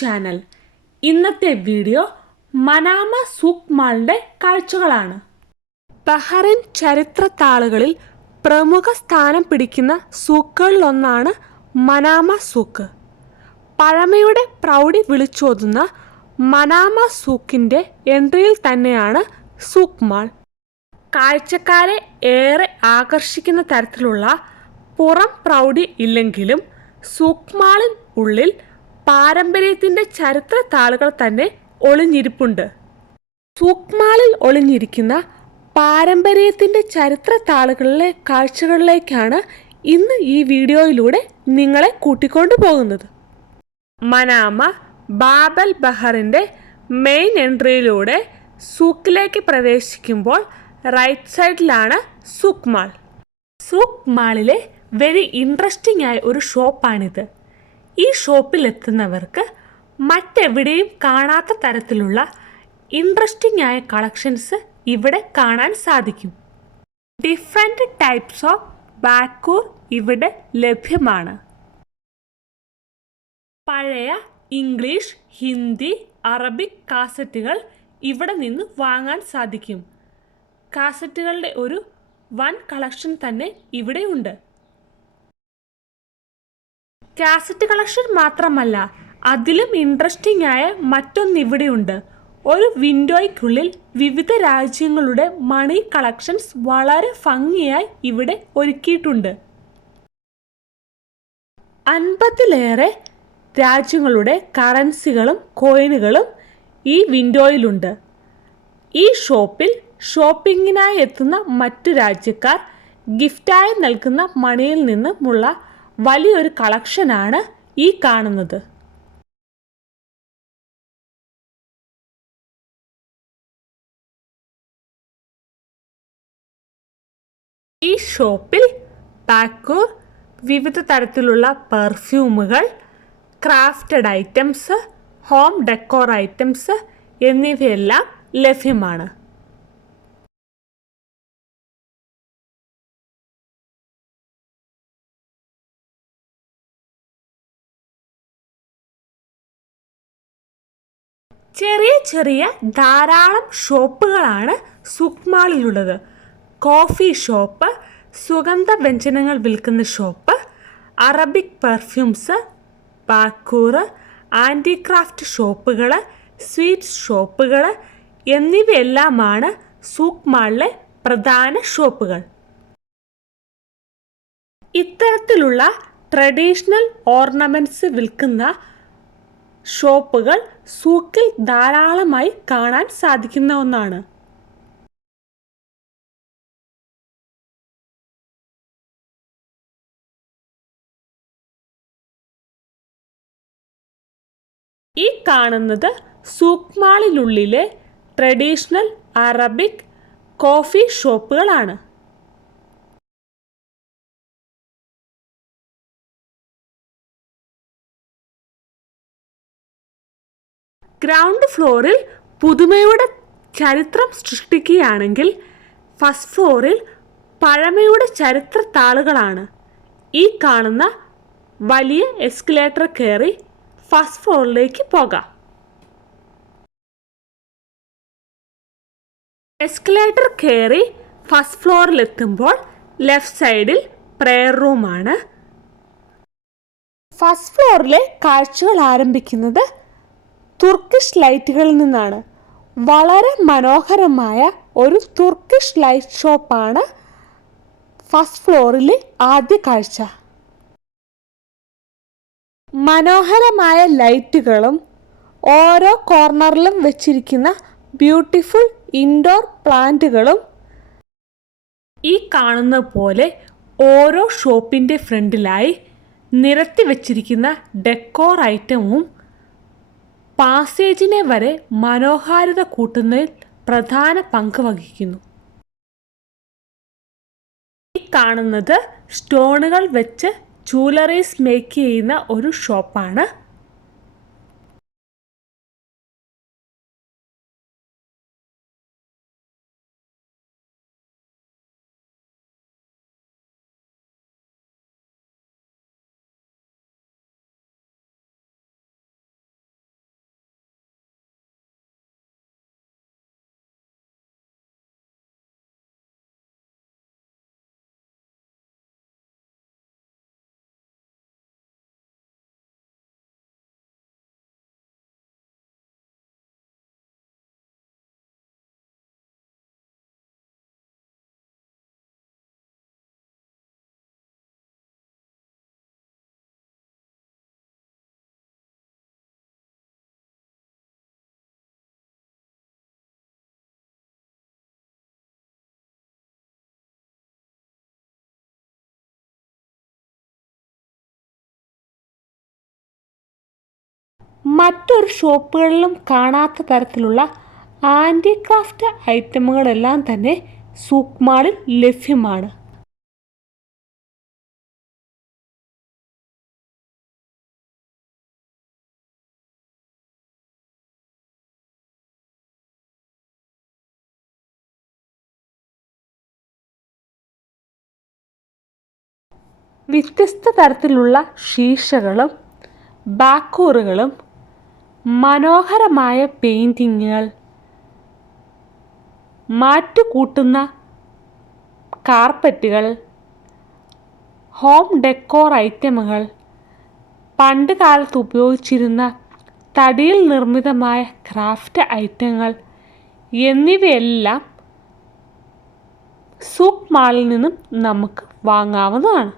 Channel. ഇന്നത്തെ video Manama souk മാളിൻ്റെ കാഴ്ചകളാണ്. Bahrain ചരിത്ര താളുകളിൽ പ്രമുഖ സ്ഥാനം പിടിക്കുന്ന സൂക്കുകളിലൊന്നാണ് മനാമ സൂക്ക്. പഴമയുടെ പ്രൗഢി വിളിച്ചോതുന്ന മനാമ സൂക്കിൻ്റെ എൻട്രിയിൽ തന്നെയാണ് സൂക്ക് മാൾ. കാഴ്ചക്കാരെ ഏറെ ആകർഷിക്കുന്ന തരത്തിലുള്ള പുറം പ്രൗഢി ഇല്ലെങ്കിലും സൂക്ക് മാളിൻ ഉള്ളിൽ പാരമ്പര്യത്തിൻ്റെ ചരിത്ര താളുകൾ തന്നെ ഒളിഞ്ഞിരിപ്പുണ്ട്. സൂക്ക് മാളിൽ ഒളിഞ്ഞിരിക്കുന്ന പാരമ്പര്യത്തിൻ്റെ ചരിത്ര താളുകളിലെ കാഴ്ചകളിലേക്കാണ് ഇന്ന് ഈ വീഡിയോയിലൂടെ നിങ്ങളെ കൂട്ടിക്കൊണ്ടു പോകുന്നത്. മനാമ ബാബൽ ബഹറിൻ്റെ മെയിൻ എൻട്രിയിലൂടെ സൂക്കിലേക്ക് പ്രവേശിക്കുമ്പോൾ റൈറ്റ് സൈഡിലാണ് സൂക്ക് മാൾ. സൂക്ക് മാളിലെ വെരി ഇൻട്രസ്റ്റിംഗ് ആയ ഒരു ഷോപ്പാണിത്. ഈ ഷോപ്പിൽ എത്തുന്നവർക്ക് മറ്റെവിടെയും കാണാത്ത തരത്തിലുള്ള ഇൻട്രസ്റ്റിംഗ് ആയ കളക്ഷൻസ് ഇവിടെ കാണാൻ സാധിക്കും. ഡിഫറെൻറ്റ് ടൈപ്സ് ഓഫ് ബാക്കൂർ ഇവിടെ ലഭ്യമാണ്. പഴയ ഇംഗ്ലീഷ്, ഹിന്ദി, അറബിക് കാസറ്റുകൾ ഇവിടെ നിന്ന് വാങ്ങാൻ സാധിക്കും. കാസറ്റുകളുടെ ഒരു വൻ കളക്ഷൻ തന്നെ ഇവിടെയുണ്ട്. കാസറ്റ് കളക്ഷൻ മാത്രമല്ല, അതിലും ഇൻട്രസ്റ്റിംഗ് ആയ മറ്റൊന്നിവിടെയുണ്ട്. ഒരു വിൻഡോയ്ക്കുള്ളിൽ വിവിധ രാജ്യങ്ങളുടെ മണി കളക്ഷൻസ് വളരെ ഭംഗിയായി ഇവിടെ ഒരുക്കിയിട്ടുണ്ട്. 50-ലേറെ രാജ്യങ്ങളുടെ കറൻസികളും കോയിനുകളും ഈ വിൻഡോയിലുണ്ട്. ഈ ഷോപ്പിൽ ഷോപ്പിങ്ങിനായി എത്തുന്ന മറ്റു രാജ്യക്കാർ ഗിഫ്റ്റായി നൽകുന്ന മണിയിൽ നിന്നുമുള്ള വലിയൊരു കളക്ഷനാണ് ഈ കാണുന്നത്. ഈ ഷോപ്പിൽ ബാക്കൂർ, വിവിധ തരത്തിലുള്ള പെർഫ്യൂമുകൾ, crafted items, home decor items എന്നിവയെല്ലാം ലഭ്യമാണ്. ചെറിയ ചെറിയ ധാരാളം ഷോപ്പുകളാണ് സൂക്ക് മാളിലുള്ളത്. കോഫി ഷോപ്പ്, സുഗന്ധവ്യഞ്ജനങ്ങൾ വിൽക്കുന്ന ഷോപ്പ്, അറബിക് പെർഫ്യൂംസ്, ബാക്കൂർ, ആൻറ്റിക്രാഫ്റ്റ് ഷോപ്പുകൾ, സ്വീറ്റ്സ് ഷോപ്പുകൾ എന്നിവയെല്ലാമാണ് സൂക്ക് മാളിലെ പ്രധാന ഷോപ്പുകൾ. ഇത്തരത്തിലുള്ള ട്രഡീഷണൽ ഓർണമെൻറ്റ്സ് വിൽക്കുന്ന ഷോപ്പുകൾ സൂക്കിൽ ധാരാളമായി കാണാൻ സാധിക്കുന്ന ഒന്നാണ്. ഈ കാണുന്നത് സൂക്ക് മാളിനുള്ളിലെ ട്രഡീഷണൽ അറബിക് കോഫി ഷോപ്പുകളാണ്. ഗ്രൗണ്ട് ഫ്ലോറിൽ പുതുമയുടെ ചരിത്രം സൃഷ്ടിക്കുകയാണെങ്കിൽ ഫസ്റ്റ് ഫ്ലോറിൽ പഴമയുടെ ചരിത്ര താളുകളാണ്. ഈ കാണുന്ന വലിയ എസ്കലേറ്റർ കയറി ഫസ്റ്റ് ഫ്ലോറിലേക്ക് പോകാം. എസ്കലേറ്റർ കയറി ഫസ്റ്റ് ഫ്ലോറിലെത്തുമ്പോൾ ലെഫ്റ്റ് സൈഡിൽ പ്രെയർ റൂമാണ്. ഫസ്റ്റ് ഫ്ലോറിലെ കാഴ്ചകൾ ആരംഭിക്കുന്നത് തുർക്കിഷ് ലൈറ്റുകളിൽ നിന്നാണ്. വളരെ മനോഹരമായ ഒരു തുർക്കിഷ് ലൈറ്റ് ഷോപ്പാണ് ഫസ്റ്റ് ഫ്ലോറിലെ ആദ്യ കാഴ്ച. മനോഹരമായ ലൈറ്റുകളും ഓരോ കോർണറിലും വെച്ചിരിക്കുന്ന ബ്യൂട്ടിഫുൾ ഇൻഡോർ പ്ലാന്റുകളും ഈ കാണുന്ന പോലെ ഓരോ ഷോപ്പിൻ്റെ ഫ്രണ്ടിലായി നിരത്തി വച്ചിരിക്കുന്ന ഡെക്കോർ ഐറ്റവും പാസേജിനെ വരെ മനോഹാരിത കൂട്ടുന്നതിൽ പ്രധാന പങ്ക് വഹിക്കുന്നു. ഈ കാണുന്നത് സ്റ്റോണുകൾ വെച്ച് ജൂവലറീസ് മേക്ക് ചെയ്യുന്ന ഒരു ഷോപ്പാണ്. മറ്റൊരു ഷോപ്പുകളിലും കാണാത്ത തരത്തിലുള്ള ആൻറ്റി ക്രാഫ്റ്റ് ഐറ്റമുകളെല്ലാം തന്നെ സൂക്ക് മാളിൽ ലഭ്യമാണ്. വ്യത്യസ്ത തരത്തിലുള്ള ശീർഷകളും ബാക്കൂറുകളും മനോഹരമായ പെയിൻറ്റിങ്ങുകൾ, മാറ്റുകൂട്ടുന്ന കാർപ്പറ്റുകൾ, ഹോം ഡെക്കോർ ഐറ്റമുകൾ, പണ്ട് കാലത്ത് ഉപയോഗിച്ചിരുന്ന തടിയിൽ നിർമ്മിതമായ ക്രാഫ്റ്റ് ഐറ്റങ്ങൾ എന്നിവയെല്ലാം സൂക്ക് മാളിൽ നിന്നും നമുക്ക് വാങ്ങാവുന്നതാണ്.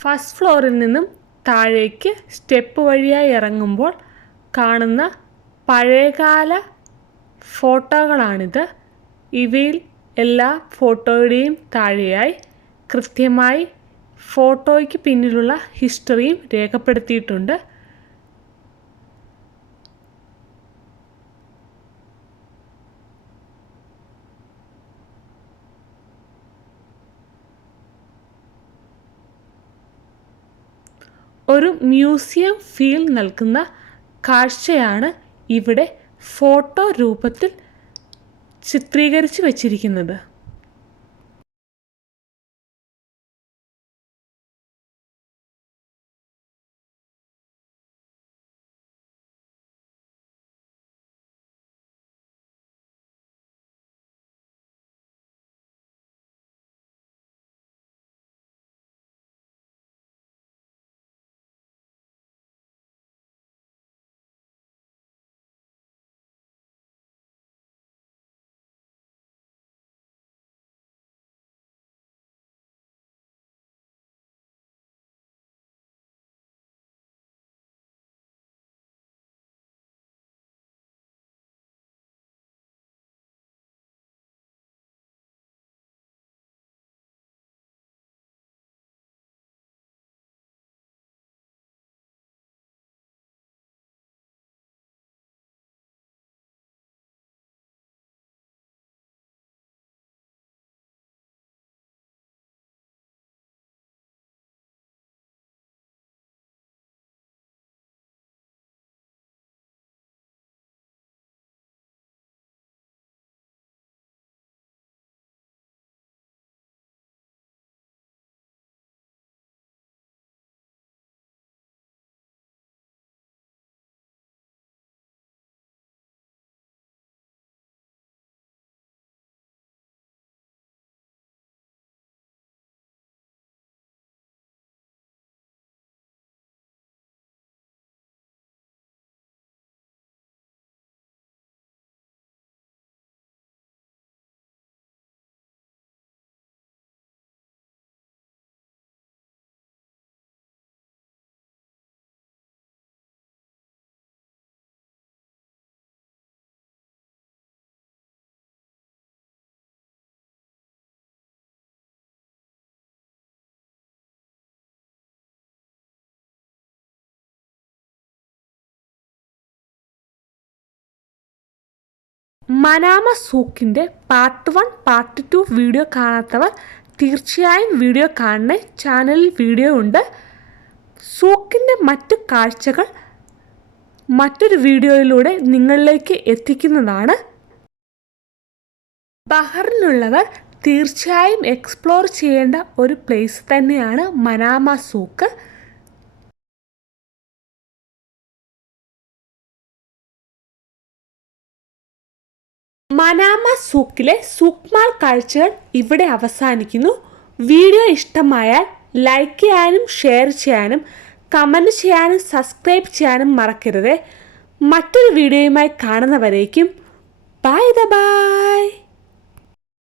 ഫസ്റ്റ് ഫ്ലോറിൽ നിന്നും താഴേക്ക് സ്റ്റെപ്പ് വഴിയായി ഇറങ്ങുമ്പോൾ കാണുന്ന പഴയകാല ഫോട്ടോകളാണിത്. ഇവയിൽ എല്ലാ ഫോട്ടോയുടെയും താഴെയായി കൃത്യമായി ഫോട്ടോയ്ക്ക് പിന്നിലുള്ള ഹിസ്റ്ററിയും രേഖപ്പെടുത്തിയിട്ടുണ്ട്. ഒരു മ്യൂസിയം ഫീൽ നൽകുന്ന കാഴ്ചയാണ് ഇവിടെ ഫോട്ടോ രൂപത്തിൽ ചിത്രീകരിച്ചു വച്ചിരിക്കുന്നത്. മനാമ സൂക്കിൻ്റെ പാർട്ട് 1 പാർട്ട് 2 വീഡിയോ കാണാത്തവർ തീർച്ചയായും വീഡിയോ കാണണേ. ചാനലിൽ വീഡിയോ ഉണ്ട്. സൂക്കിൻ്റെ മറ്റു കാഴ്ചകൾ മറ്റൊരു വീഡിയോയിലൂടെ നിങ്ങളിലേക്ക് എത്തിക്കുന്നതാണ്. ബഹറിനുള്ളവർ തീർച്ചയായും എക്സ്പ്ലോർ ചെയ്യേണ്ട ഒരു പ്ലേസ് തന്നെയാണ് മനാമ സൂക്ക്. മനാമ സൂക്കിലെ സൂക്ക് മാൾ കാഴ്ചകൾ ഇവിടെ അവസാനിക്കുന്നു. വീഡിയോ ഇഷ്ടമായാൽ ലൈക്ക് ചെയ്യാനും ഷെയർ ചെയ്യാനും കമൻറ്റ് ചെയ്യാനും സബ്സ്ക്രൈബ് ചെയ്യാനും മറക്കരുത്. മറ്റൊരു വീഡിയോയുമായി കാണുന്നവരേക്കും ബൈ.